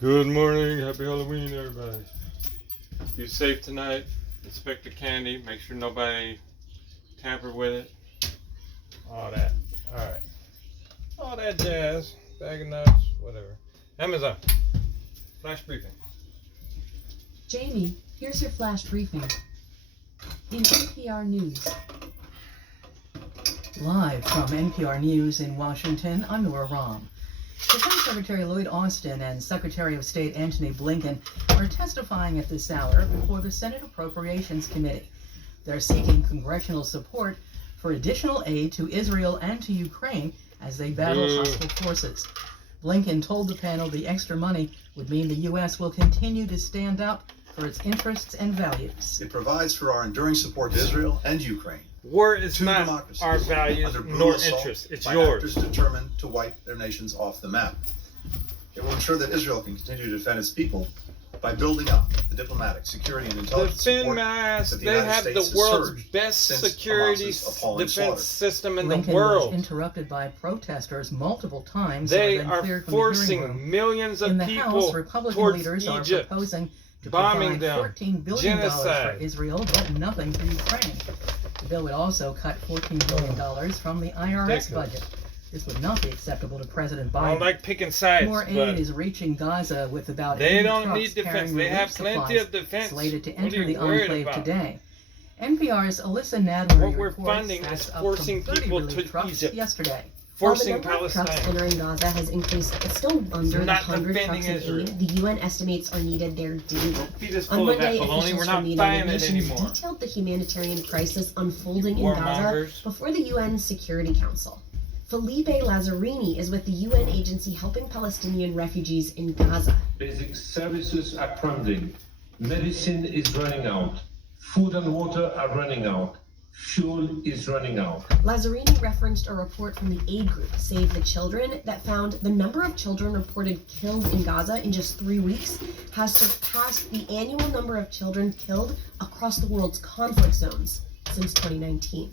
Good morning. Happy Halloween, everybody. Be safe tonight. Inspect the candy. Make sure nobody tampered with it. All that. All right. All that jazz. Bag of nuts. Whatever. Amazon. Flash briefing. Jamie, here's your flash briefing. In NPR News. Live from NPR News in Washington, I'm Nora Rahm. Defense Secretary Lloyd Austin and Secretary of State Antony Blinken are testifying at this hour before the Senate Appropriations Committee. They're seeking congressional support for additional aid to Israel and to Ukraine as they battle hostile forces. Blinken told the panel the extra money would mean the U.S. will continue to stand up for its interests and values. It provides for our enduring support to Israel and Ukraine. War is Two not democracies our values under brutal nor assault interests. It's by yours. actors determined to wipe their nations off the map. It will ensure that Israel can continue to defend its people by building up the diplomatic, security, and intelligence Defend support my ass. that the They United have States the world's surged best since security Hamas's appalling defense slaughter. system in Blinken the world. was interrupted by protesters multiple times. They who were then are cleared from the hearing room. forcing millions of In the people House, Republican towards leaders Egypt, are proposing to bombing provide them, $14 billion genocide. for Israel, but nothing for Ukraine. The bill would also cut $14 billion from the IRS Ridiculous. budget. This would not be acceptable to President I Biden. don't like picking sides, More but aid is reaching Gaza with about they 80 don't trucks need defense. carrying They relief have plenty supplies of defense. slated to What are enter you the worried enclave about? today. NPR's Alyssa Nadler What we're reports funding that's is up forcing from 30 people relief to trucks Egypt. yesterday. Forcing While the number of trucks Palestine. entering Gaza has increased, it's still under the Not 100 defending trucks of Israel. aid the UN estimates are needed there daily. Feed us On full of that Monday, baloney. officials We're from not the buying United it Nations anymore. detailed the humanitarian crisis unfolding in Gaza Warmongers. before the UN Security Council. Felipe Lazzarini is with the UN agency helping Palestinian refugees in Gaza. Basic services are crumbling. Medicine is running out. Food and water are running out. Fuel is running out. Lazzarini referenced a report from the aid group Save the Children that found the number of children reported killed in Gaza in just 3 weeks has surpassed the annual number of children killed across the world's conflict zones since 2019.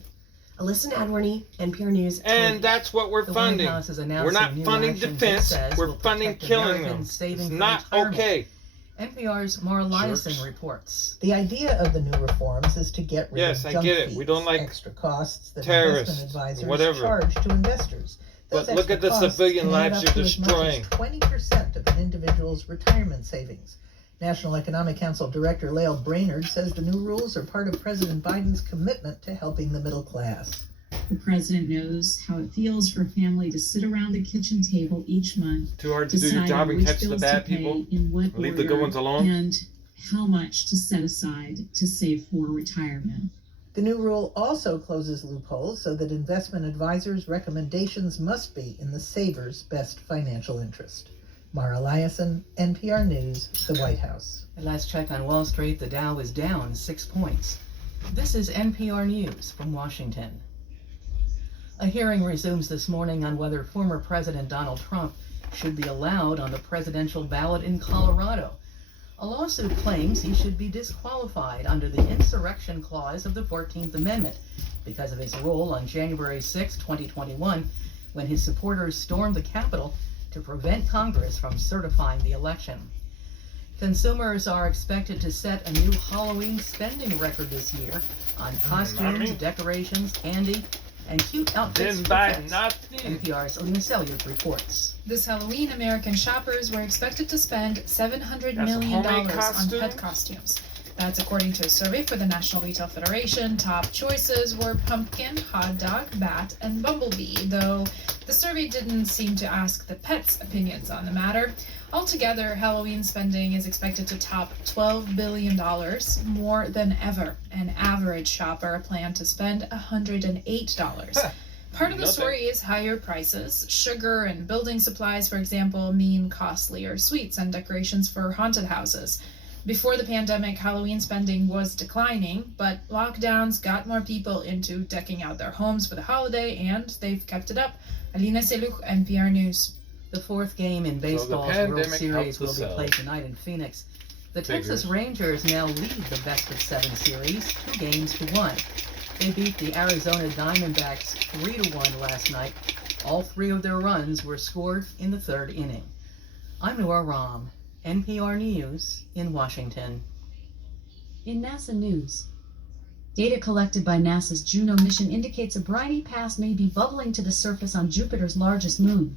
Alyssa Nadworny, NPR News. And that's what we're The funding. White House is We're announcing not new funding actions it defense. says We're will funding protect killing them. Americans It's saving for not retirement. okay. NPR's Mara Liasson Jerks. reports. The idea of the new reforms is to get rid Yes, of I junk get it. fees, We don't like extra costs that terrorists, investment advisors whatever. charge to investors. Those But look extra at the costs civilian can add lives up you're to as much destroying. as 20% of an individual's retirement savings. National Economic Council Director Lael Brainerd says the new rules are part of President Biden's commitment to helping the middle class. The president knows how it feels for a family to sit around the kitchen table each month, Too hard to do your deciding job and which catch the bills bad to pay, people. in what Leave the good order, ones alone. and how much to set aside to save for retirement. The new rule also closes loopholes so that investment advisors' recommendations must be in the saver's best financial interest. Mara Liasson, NPR News, the White House. At last check on Wall Street, the Dow is down 6 points. This is NPR News from Washington. A hearing resumes this morning on whether former President Donald Trump should be allowed on the presidential ballot in Colorado. A lawsuit claims he should be disqualified under the insurrection clause of the 14th Amendment because of his role on January 6, 2021, when his supporters stormed the Capitol to prevent Congress from certifying the election. Consumers are expected to set a new Halloween spending record this year on costumes, Mommy? decorations, candy, and cute outfits Didn't for buy pets. nothing. NPR's Alina Selyuk reports. This Halloween, American shoppers were expected to spend $700 Got some million homemade on costumes? pet costumes. That's according to a survey for the National Retail Federation. Top choices were pumpkin, hot dog, bat, and bumblebee, though the survey didn't seem to ask the pets' opinions on the matter. Altogether, Halloween spending is expected to top $12 billion, more than ever. An average shopper planned to spend $108. Part of the Nothing. story is higher prices. Sugar and building supplies, for example, mean costlier sweets and decorations for haunted houses. Before the pandemic, Halloween spending was declining, but lockdowns got more people into decking out their homes for the holiday, and they've kept it up. Alina Selyuk, NPR News. The fourth game in baseball's World pandemic Series helped will the be sell. played tonight in Phoenix. The Figures. Texas Rangers now lead the best-of-7 series, 2-1. They beat the Arizona Diamondbacks 3-1 last night. All 3 of their runs were scored in the third inning. I'm Nora Rahm, NPR News in Washington. In NASA news, data collected by NASA's Juno mission indicates a briny past may be bubbling to the surface on Jupiter's largest moon.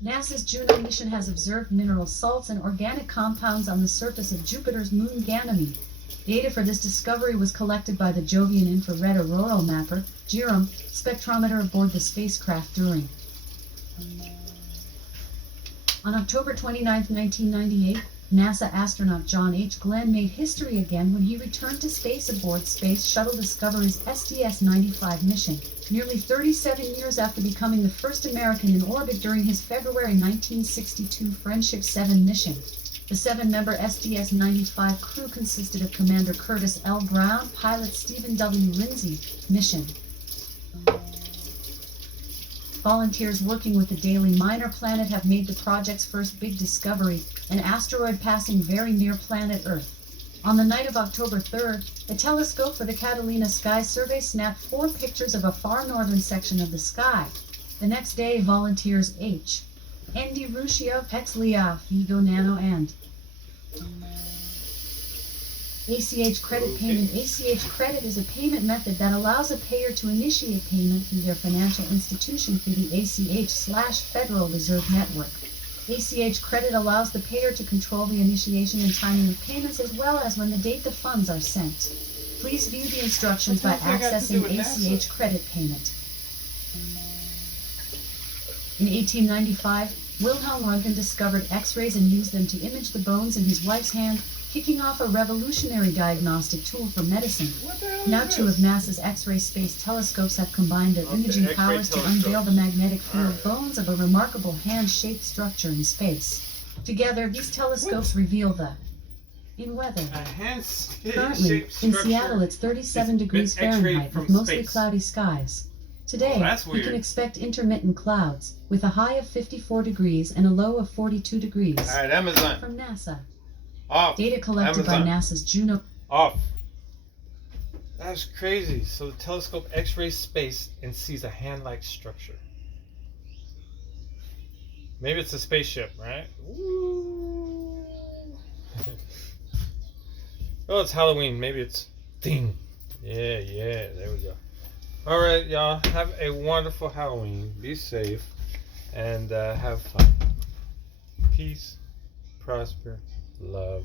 NASA's Juno mission has observed mineral salts and organic compounds on the surface of Jupiter's moon Ganymede. Data for this discovery was collected by the Jovian Infrared Auroral Mapper, GIRM, spectrometer aboard the spacecraft during. On October 29, 1998, NASA astronaut John H. Glenn made history again when he returned to space aboard Space Shuttle Discovery's STS-95 mission, nearly 37 years after becoming the first American in orbit during his February 1962 Friendship 7 mission. The 7-member STS-95 crew consisted of Commander Curtis L. Brown, pilot Stephen W. Lindsay. Mission. Volunteers working with the Daily Minor Planet have made the project's first big discovery, an asteroid passing very near planet Earth. On the night of October 3rd, a telescope for the Catalina Sky Survey snapped 4 pictures of a far northern section of the sky. The next day, volunteers H. Andy Rushia, Pexlia, Figo Nano, and ACH credit payment. ACH credit is a payment method that allows a payer to initiate payment through their financial institution through the ACH/Federal Reserve Network. ACH credit allows the payer to control the initiation and timing of payments as well as when the date the funds are sent. Please view the instructions by accessing ACH credit payment. In 1895, Wilhelm Röntgen discovered X-rays and used them to image the bones in his wife's hand, kicking off a revolutionary diagnostic tool for medicine. Now 2 of NASA's X-ray space telescopes have combined their imaging powers to unveil the magnetic field bones of a remarkable hand-shaped structure in space. Together, these telescopes reveal the in weather. Currently, in Seattle, it's 37 degrees Fahrenheit with mostly cloudy skies. Today, we can expect intermittent clouds, with a high of 54 degrees and a low of 42 degrees. All right, Amazon. From NASA. Off. Data collected by NASA's Juno. Off. That's crazy. So the telescope X-rays space and sees a hand-like structure. Maybe it's a spaceship, right? Ooh. Oh, it's Halloween. Maybe it's ding. Yeah, there we go. All right, y'all. Have a wonderful Halloween. Be safe and have fun. Peace, prosper, love.